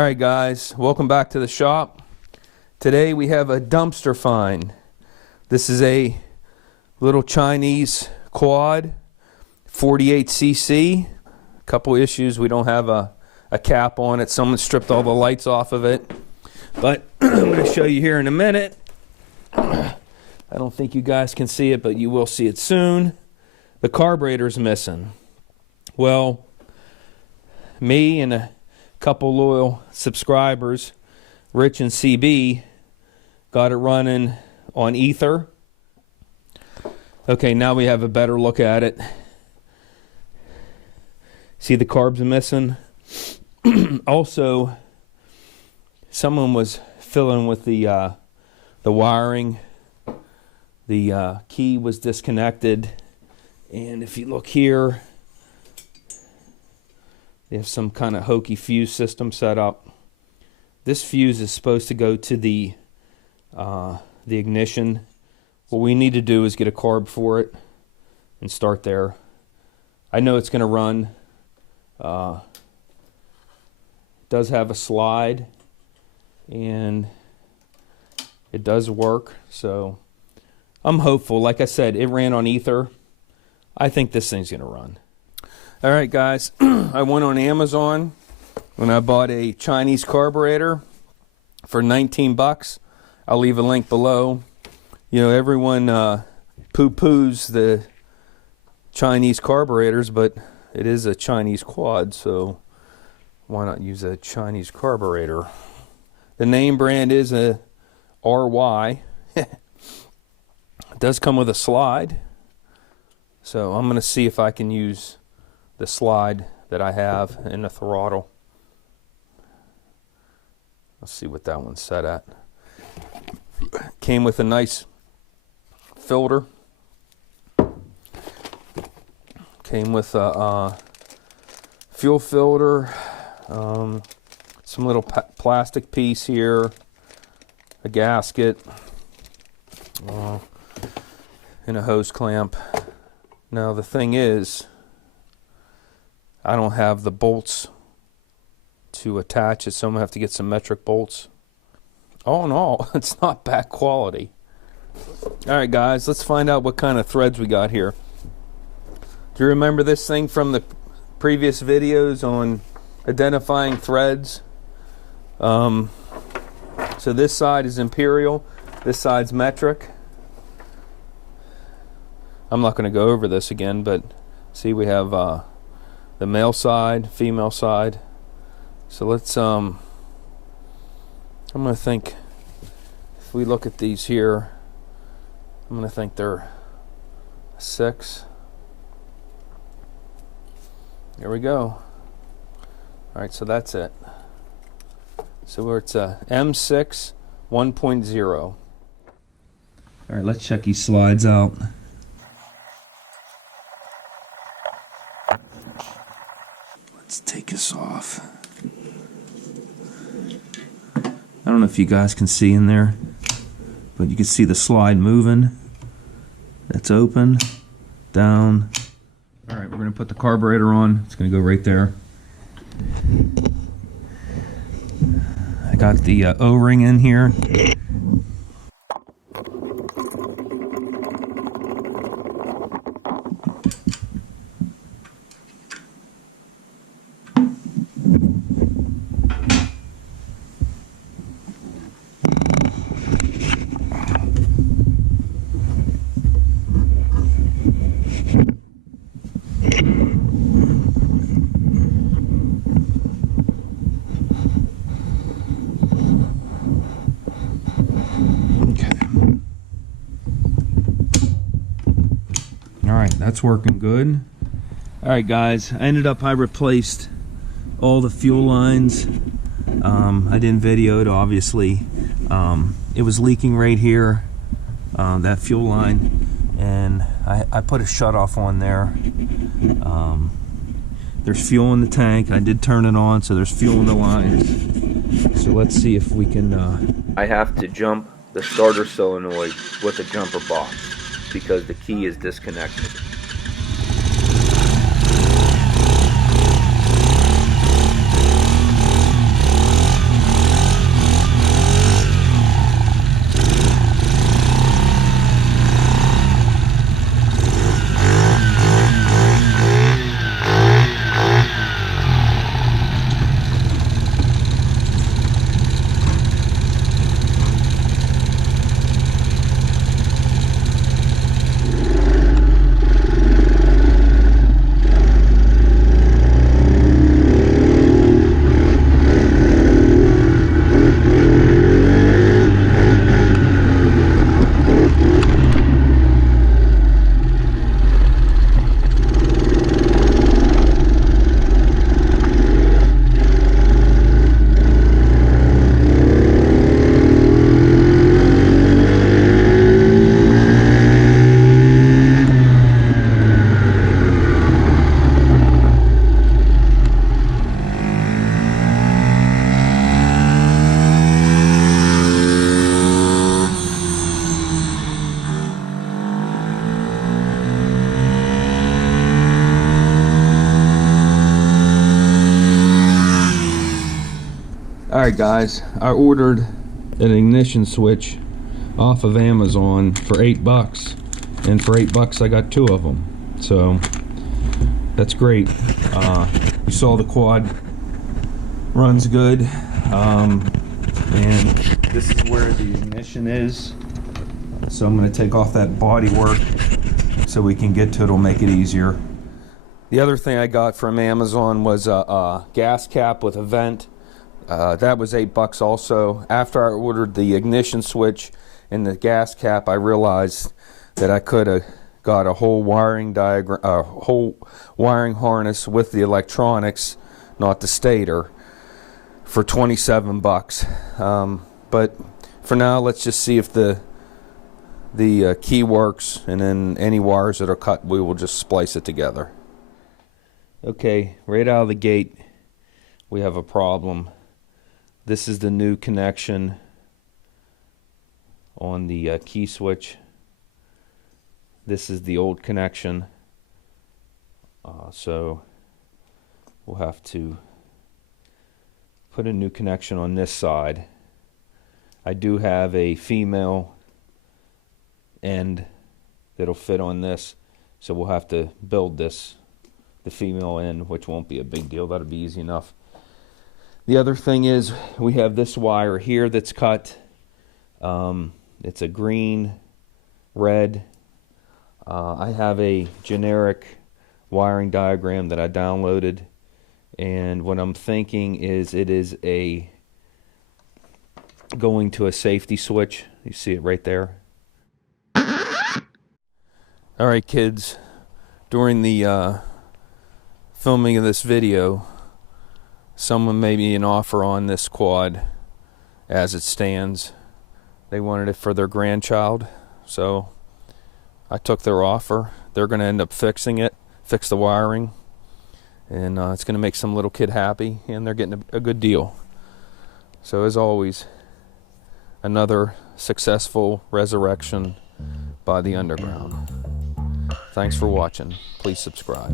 Alright guys, welcome back to the shop. Today we have a dumpster find. This is a little Chinese quad, 48cc. A couple issues, we don't have a cap on it. Someone stripped all the lights off of it. But I'm going to show you here in a minute. I don't think you guys can see it, but you will see it soon. The carburetor's missing. Well, me and a couple loyal subscribers, Rich and CB, got it running on ether. Okay, now we have a better look at it. See the carbs are missing. Also, someone was fiddling with the wiring. The key was disconnected, and if you look here, they have some kind of hokey fuse system set up. This fuse is supposed to go to the ignition. What we need to do is get a carb for it and start there. I know it's going to run. It does have a slide, and it does work. So I'm hopeful. Like I said, it ran on ether. I think this thing's going to run. All right, guys, I went on Amazon when I bought a Chinese carburetor for 19 bucks. I'll leave a link below. You know, everyone poo-poos the Chinese carburetors, but it is a Chinese quad, so why not use a Chinese carburetor? The name brand is a RY. It does come with a slide, so I'm going to see if I can use the slide that I have in the throttle. Let's see what that one's set at. Came with a nice filter. Came with a fuel filter, some little plastic piece here, a gasket, and a hose clamp. Now the thing is, I don't have the bolts to attach it, so I'm going to have to get some metric bolts. All in all, it's not bad quality. Alright guys, let's find out what kind of threads we got here. Do you remember this thing from the previous videos on identifying threads? So this side is imperial, this side's metric. I'm not going to go over this again, but see, we have the male side, female side. So let's I'm going to think, if we look at these here, I'm going to think they're 6. There we go. Alright, so that's it. So it's a M6 1.0. Alright, let's check these slides out. Let's take this off. I don't know if you guys can see in there, but you can see the slide moving. That's open, down. Alright, we're going to put the carburetor on. It's going to go right there. I got the O-ring in here. Alright, that's working good. Alright guys, I replaced all the fuel lines. I didn't video it, obviously. It was leaking right here, that fuel line, and I put a shutoff on there. There's fuel in the tank. I did turn it on, so there's fuel in the lines. So let's see if we can... I have to jump the starter solenoid with a jumper box because the key is disconnected. Alright guys, I ordered an ignition switch off of Amazon for $8, and for $8 I got 2 of them, so that's great. You saw the quad runs good, and this is where the ignition is, so I'm going to take off that body work so we can get to it. It'll make it easier. The other thing I got from Amazon was a gas cap with a vent. That was $8 also. After I ordered the ignition switch and the gas cap, I realized that I could have got a whole wiring diagram, a whole wiring harness with the electronics, not the stator, for $27. But for now, let's just see if the key works, and then any wires that are cut, we will just splice it together. Okay, right out of the gate, we have a problem. This is the new connection on the key switch. This is the old connection, so we'll have to put a new connection on this side. I do have a female end that'll fit on this, so we'll have to build the female end, which won't be a big deal. That'll be easy enough. The other thing is we have this wire here that's cut. It's a green, red. I have a generic wiring diagram that I downloaded, and what I'm thinking is it is going to a safety switch. You see it right there. Alright kids, during the filming of this video, someone made me an offer on this quad as it stands. They wanted it for their grandchild, so I took their offer. They're going to end up fixing it, fix the wiring, and it's going to make some little kid happy, and they're getting a good deal. So as always, another successful resurrection by the underground. Thanks for watching. Please subscribe.